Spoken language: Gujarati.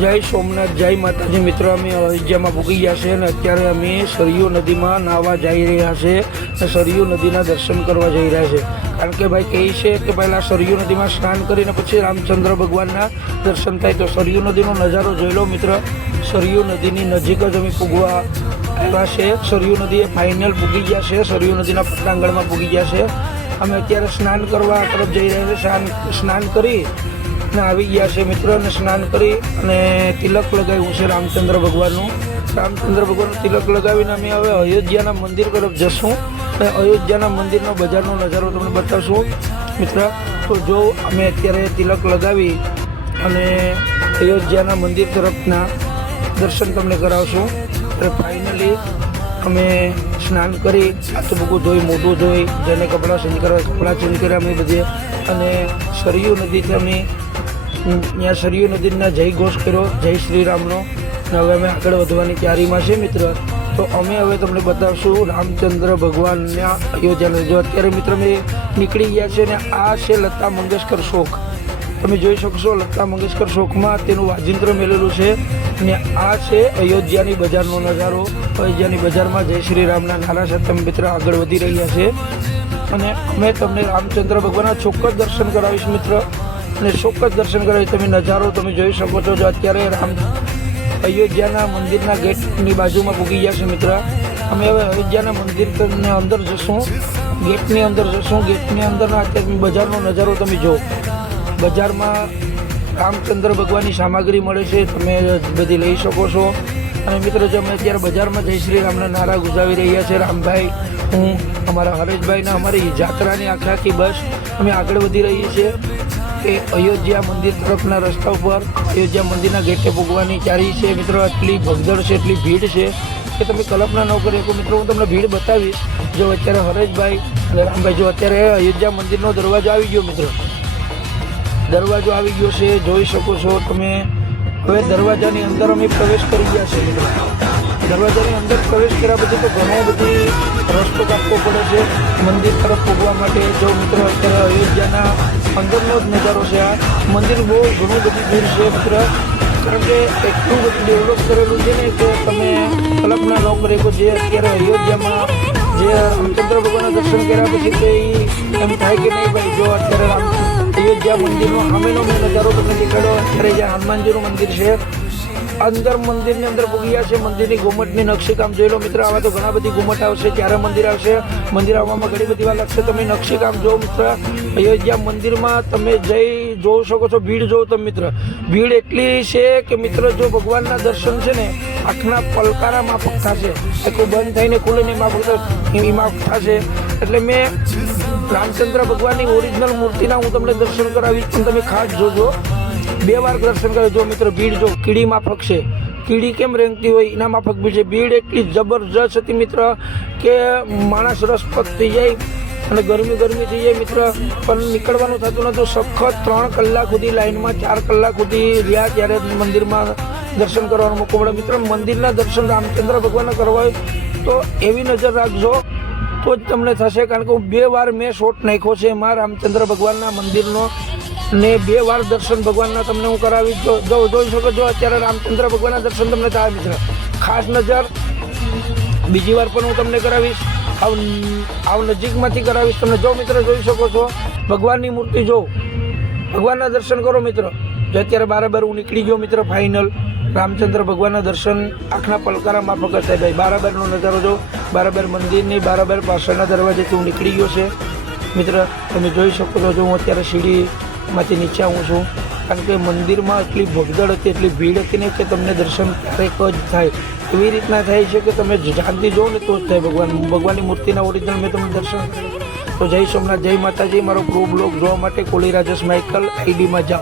જય સોમનાથ, જય માતાજી. મિત્રો, અમે અયોધ્યામાં ભૂગી ગયા છે અને અત્યારે અમે સરયુ નદીમાં નાહવા જઈ રહ્યા છે અને સરયુ નદીના દર્શન કરવા જઈ રહ્યા છે. કારણ કે ભાઈ કહે છે કે પહેલાં સરયુ નદીમાં સ્નાન કરીને પછી રામચંદ્ર ભગવાનના દર્શન થાય. તો સરયુ નદીનો નજારો જોઈ લો મિત્ર. સરયુ નદીની નજીક જ અમે પૂગવા આવ્યા છે. સરયુ નદીએ ફાઇનલ પૂગી ગયા છે. સરયુ નદીના પટાંગણમાં પૂગી ગયા છે. અમે અત્યારે સ્નાન કરવા તરફ જઈ રહ્યા છે. સ્નાન સ્નાન કરી ને આવી ગયા છે. મિત્રો અને સ્નાન કરી અને તિલક લગાવ્યું છે રામચંદ્ર ભગવાનનું. રામચંદ્ર ભગવાનનું તિલક લગાવીને અમે હવે અયોધ્યાના મંદિર તરફ જશું અને અયોધ્યાના મંદિરનો બજારનો નજારો તમને બતાવશું. મિત્ર, તો જો અમે અત્યારે તિલક લગાવી અને અયોધ્યાના મંદિર તરફના દર્શન તમને કરાવશું અને ફાઇનલી અમે સ્નાન કરી હાથપગું ધોઈ, મોઢું ધોઈ, જેને કપડાં ચેન્જ કરવા કપડાં ચેન્જ કર્યા અમે બધે. અને સરયુ નદીથી અમે ત્યાં સરયુ નદીના જય ઘોષ કર્યો, જય શ્રી રામનો હવે અમે આગળ વધવાની તૈયારીમાં છે મિત્ર. તો અમે હવે તમને બતાવશું રામચંદ્ર ભગવાનના અયોધ્યાના જો અત્યારે મિત્ર અમે નીકળી ગયા છે ને આ છે લતા મંગેશકર શોખ તમે જોઈ શકશો લતા મંગેશકર શોખમાં તેનું વાજિંત્ર મેળેલું છે ને આ છે અયોધ્યાની બજારનો નજારો. અયોધ્યાની બજારમાં જય શ્રી રામના નારા સાથે મિત્ર આગળ વધી રહ્યા છે અને અમે તમને રામચંદ્ર ભગવાનના ચોક્કસ દર્શન કરાવીશ મિત્ર. અને ચોક્કસ દર્શન કરે તમે નજારો તમે જોઈ શકો છો. જો અત્યારે રામ અયોધ્યાના મંદિરના ગેટની બાજુમાં પૂગી ગયા છે મિત્ર. અમે હવે અયોધ્યાના મંદિરની અંદર જશું. ગેટની અંદર જશું. ગેટની અંદરના અત્યારે બજારનો નજારો તમે જુઓ. બજારમાં રામચંદ્ર ભગવાનની સામગ્રી મળે છે. તમે બધી લઈ શકો છો. અને મિત્રો, જે અમે અત્યારે બજારમાં જય શ્રી રામના નારા ગુજાવી રહ્યા છે, રામભાઈ, હું, અમારા હરેશભાઈના, અમારી જાત્રાની આખી આખી બસ અમે આગળ વધી રહીએ છીએ કે અયોધ્યા મંદિર તરફના રસ્તા ઉપર અયોધ્યા મંદિરના ગેટે ભોગવાની ચારી છે. મિત્રો એટલી ભગદડ છે એટલી ભીડ છે કે તમે કલ્પના ન કરી શકો. મિત્રો, હું તમને ભીડ બતાવીશ. જો અત્યારે હરેશભાઈ અને રામભાઈ, જો અત્યારે અયોધ્યા મંદિરનો દરવાજો આવી ગયો, મિત્રો. દરવાજો આવી ગયો છે, જોઈ શકો છો તમે. હવે દરવાજાની અંદર અમે પ્રવેશ કરી ગયા છે મિત્રો. દરવાજાની અંદર પ્રવેશ કર્યા પછી તો ઘણો બધી રસ્તો કાપવો પડે છે. મંદિર તરફ પહોંચવા માટે જો મિત્રો, અત્યારે અયોધ્યાના અંદરનો જ નજારો છે આ. મંદિર બહુ ઘણું બધું દૂર છે, મિત્ર. કારણ કે એટલું બધું ડેવલપ કરેલું છે ને, કે તમે કલ્પના ન કરી શકો જે અત્યારે અયોધ્યામાં જે રામચંદ્ર ભગવાનના દર્શન કર્યા પછી તો એમ થાય કે નહીં ભાઈ, જો અત્યારે અયોધ્યા મંદિરનો સામેનો મેં નજારો તમને દેખાડ્યો, અત્યારે જ્યાં હનુમાનજીનું મંદિર છે અંદર મંદિરની અંદર ગયા છે, મંદિરની ઘુમટની નકશીકામ જોઈ લો મિત્ર, આવા તો ઘણા બધી ઘુમટ આવશે, ત્યારે મંદિર આવશે. મંદિર આવવામાં ઘણી બધી વાર લાગશે. તમે નકશીકામ જો મિત્ર, અયોધ્યા મંદિરમાં તમે જઈ જોઈ શકો છો, ભીડ જોવો તમે મિત્ર. ભીડ એટલી છે કે મિત્ર, જો ભગવાનના દર્શન છે ને, આંખના પલકારા માફક થશે. એટલું બંધ થઈને ખુલે ને એમાં ફક્ત એમાં થશે. એટલે મેં રામચંદ્ર ભગવાનની ઓરિજિનલ મૂર્તિના હું તમને દર્શન કરાવીશ, પણ તમે ખાસ જોજો. બે વાર દર્શન કરે જો મિત્ર ભીડ જો કીડી માફક છે, કીડી કેમ રેંગતી હોય, એના માફક ભીડ છે. ભીડ એટલી જબરજસ્ત હતી મિત્ર કે માણસ રસપદ થઈ જાય અને ગરમી ગરમી થઈ જાય મિત્ર. પણ નીકળવાનું થતું નતું સખત ત્રણ કલાક સુધી લાઈનમાં, ચાર કલાક સુધી રહ્યા ત્યારે મંદિરમાં દર્શન કરવાનો મોકો મળે મિત્ર, મંદિરના દર્શન રામચંદ્ર ભગવાનના કરવા હોય તો એવી નજર રાખજો, તો જ તમને થશે. કારણ કે હું બે વાર મેં શોટ નાખ્યો છે એમાં રામચંદ્ર ભગવાનના મંદિરનો. ને બે વાર દર્શન ભગવાનના તમને હું કરાવી જો જોઈ શકો છો. અત્યારે રામચંદ્ર ભગવાનના દર્શન તમને થાય મિત્ર ખાસ નજર, બીજી વાર પણ હું તમને કરાવીશ. આવ આવ નજીકમાંથી કરાવીશ. તમે જો મિત્ર, જોઈ શકો છો. ભગવાનની મૂર્તિ જો. ભગવાનના દર્શન કરો મિત્ર. જો અત્યારે બારાબર હું નીકળી ગયો મિત્ર ફાઇનલ રામચંદ્ર ભગવાનના દર્શન આંખના પલકારા માફક થાય ભાઈ. બારાબરનો નજારો જો. બારાબર મંદિરની બારાબર પાછળના દરવાજેથી હું નીકળી ગયો છે. મિત્ર, તમે જોઈ શકો છો, જો હું અત્યારે સીડીમાંથી નીચે આવું છું. કારણ કે મંદિરમાં એટલી ભગદડ હતી, એટલી ભીડ હતી ને કે તમને દર્શન ક્યારેક જ થાય. એવી રીતના થાય છે કે તમે જાણતી જોવો ને તો જ થાય ભગવાન. ભગવાનની મૂર્તિના ઓરિજિનલ મેં તમને દર્શન. તો જય સોમનાથ, જય માતાજી. મારો પ્રો બ્લોગ જોવા માટે કોળી રાજેશ માઇકલ આઈડીમાં જાઓ.